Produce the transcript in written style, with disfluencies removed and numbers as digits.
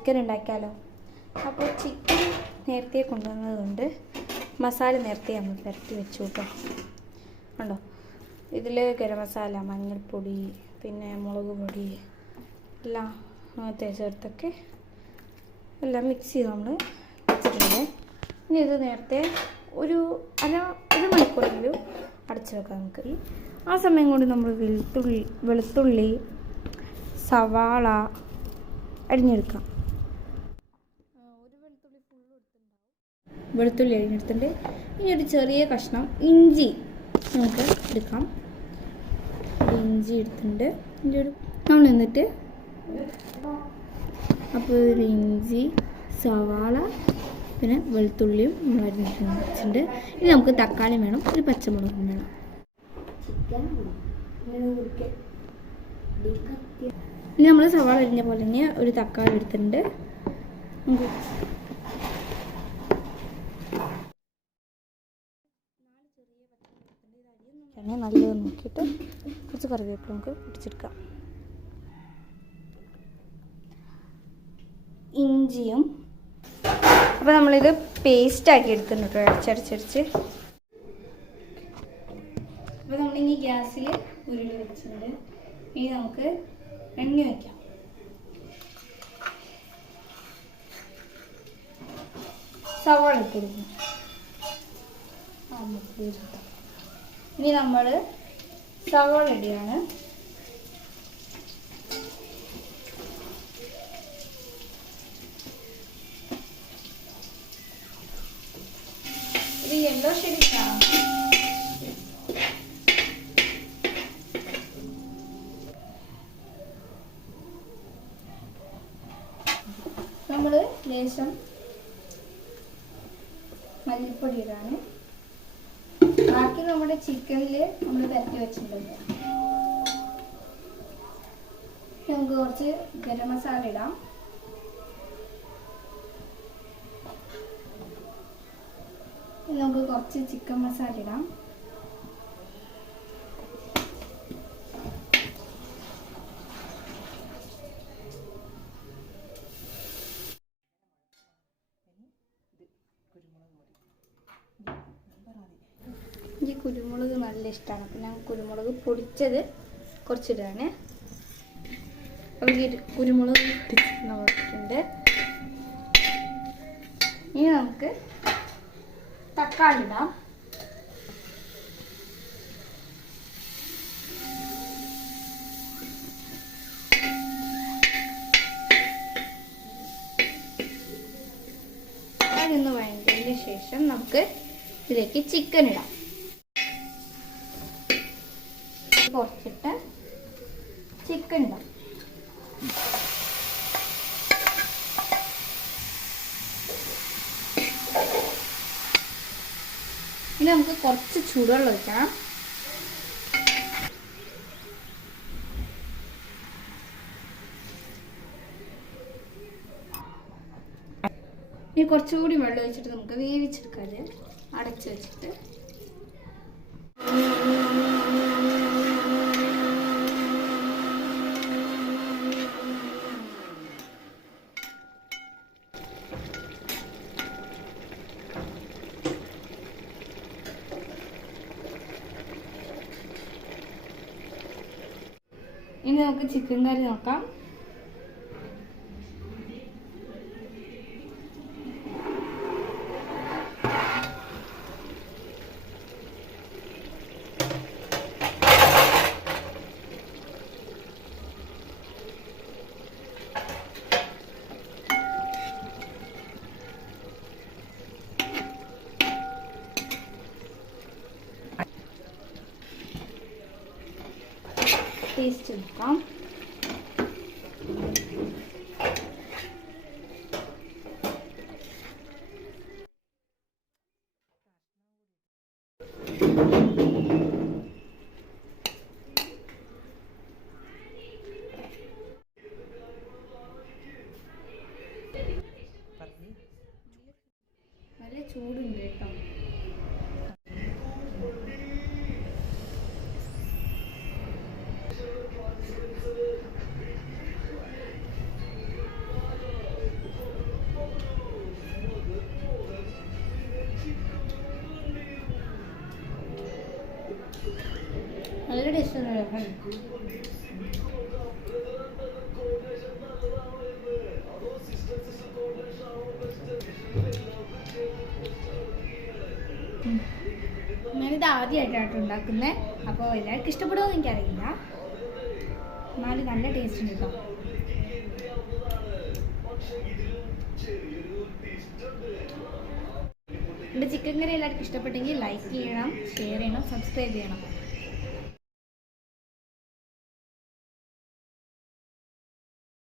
Chicken ഉണ്ടാക്കിയാലോ. അപ്പോൾ chicken നേരത്തെ കൊണ്ടുവന്നതുകൊണ്ട് മസാല നേരത്തെ നമ്മൾ പുരട്ടി വെച്ചു കേട്ടോ. ഉണ്ടോ, ഇതിൽ ഗരം മസാല, മഞ്ഞൾപ്പൊടി, പിന്നെ മുളക് പൊടി എല്ലാം അങ്ങനത്തെ ചേർത്തൊക്കെ എല്ലാം മിക്സ് ചെയ്ത് നമ്മൾ വെച്ചിട്ടുണ്ട്. ഇനി ഇത് നേരത്തെ ഒരു മണിക്കൂറെങ്കിലും അടച്ചു വെക്കാം നമുക്ക്. ആ സമയം കൊണ്ട് നമ്മൾ വെളുത്തുള്ളി, സവാള അരിഞ്ഞെടുക്കാം. വെളുത്തുള്ളി അരിഞ്ഞെടുത്തിട്ടുണ്ട്. ഇനി ഒരു ചെറിയ കഷ്ണം ഇഞ്ചി നമുക്ക് എടുക്കാം. ഇഞ്ചി എടുത്തിട്ടുണ്ട്. നമ്മൾ എന്നിട്ട് അപ്പോൾ ഒരു ഇഞ്ചി, സവാള, പിന്നെ വെളുത്തുള്ളിയും നമ്മൾ അരിഞ്ഞിട്ടുണ്ട്. ഇനി നമുക്ക് തക്കാളി വേണം, ഒരു പച്ചമുളകും വേണം. ഇനി നമ്മൾ സവാള അരിഞ്ഞ പോലെ തന്നെ ഒരു തക്കാളി എടുത്തിട്ടുണ്ട്. നല്ലത് നോക്കിയിട്ട് കുറച്ച് കറിവേപ്പില നമുക്ക് പൊടിച്ചെടുക്കാം. ഇഞ്ചിയും അപ്പോൾ നമ്മളിത് പേസ്റ്റാക്കി എടുത്തിട്ടുണ്ട് അരച്ചരച്ചരച്ച്. അപ്പോൾ നമ്മളിനി ഗ്യാസിൽ ഉരുളി വെച്ചിട്ടുണ്ട്. ഇനി നമുക്ക് എണ്ണ വയ്ക്കാം. സവാള ഇട്ടിരുന്നു. ഇനി നമ്മൾ സവാള ഇടുകയാണ്. ഇത് യെല്ലോ ഷെയ്ഡിലാണ്. നമ്മൾ ലേശം മല്ലിപ്പൊടി ഇടാണ്. ബാക്കി നമ്മുടെ ചിക്കനിൽ നമ്മൾ പരത്തി വെച്ചിട്ടുണ്ട്. നമുക്ക് കുറച്ച് ഗരം മസാല ഇടാം. നമുക്ക് കുറച്ച് ചിക്കൻ മസാല ഇടാം. എനിക്ക് കുരുമുളക് നല്ല ഇഷ്ടമാണ്. അപ്പം ഞാൻ കുരുമുളക് പൊടിച്ചത് കുറച്ചിടാണ്. അപ്പോൾ ഈ കുരുമുളക് നോക്കിയിട്ടുണ്ട്. ഇനി നമുക്ക് തക്കാളി ഇടാം. അതൊന്ന് വഴറ്റിയതിന് ശേഷം നമുക്ക് ഇതിലേക്ക് ചിക്കൻ ഇടാം. കുറച്ചിട്ട് ചിക്കൻ ഇടാം. ഇനി നമുക്ക് കുറച്ച് ചൂടുവെള്ളം ഒഴിക്കണം. ഇനി കുറച്ചുകൂടി വെള്ളം ഒഴിച്ചിട്ട് നമുക്ക് വേവിച്ചെടുക്കാം. അടച്ചു വെച്ചിട്ട് ഇനി നമുക്ക് ചിക്കൻ കറി നോക്കാം. ടേസ്റ്റ് നോക്കാം. നല്ല ചൂടുണ്ട് കേട്ടോ. ടേസ്റ്റ് ഉണ്ട്. ഞാനിത് ആദ്യമായിട്ടാണ് ഉണ്ടാക്കുന്നത്. അപ്പോൾ എല്ലാവർക്കും ഇഷ്ടപ്പെടുമെന്ന് എനിക്കറിയില്ല, എന്നാലും നല്ല ടേസ്റ്റ് ഉണ്ട് കേട്ടോ. എൻ്റെ ചിക്കൻ കറി എല്ലാവർക്കും ഇഷ്ടപ്പെട്ടെങ്കിൽ ലൈക്ക് ചെയ്യണം, ഷെയർ ചെയ്യണം, സബ്സ്ക്രൈബ് ചെയ്യണം.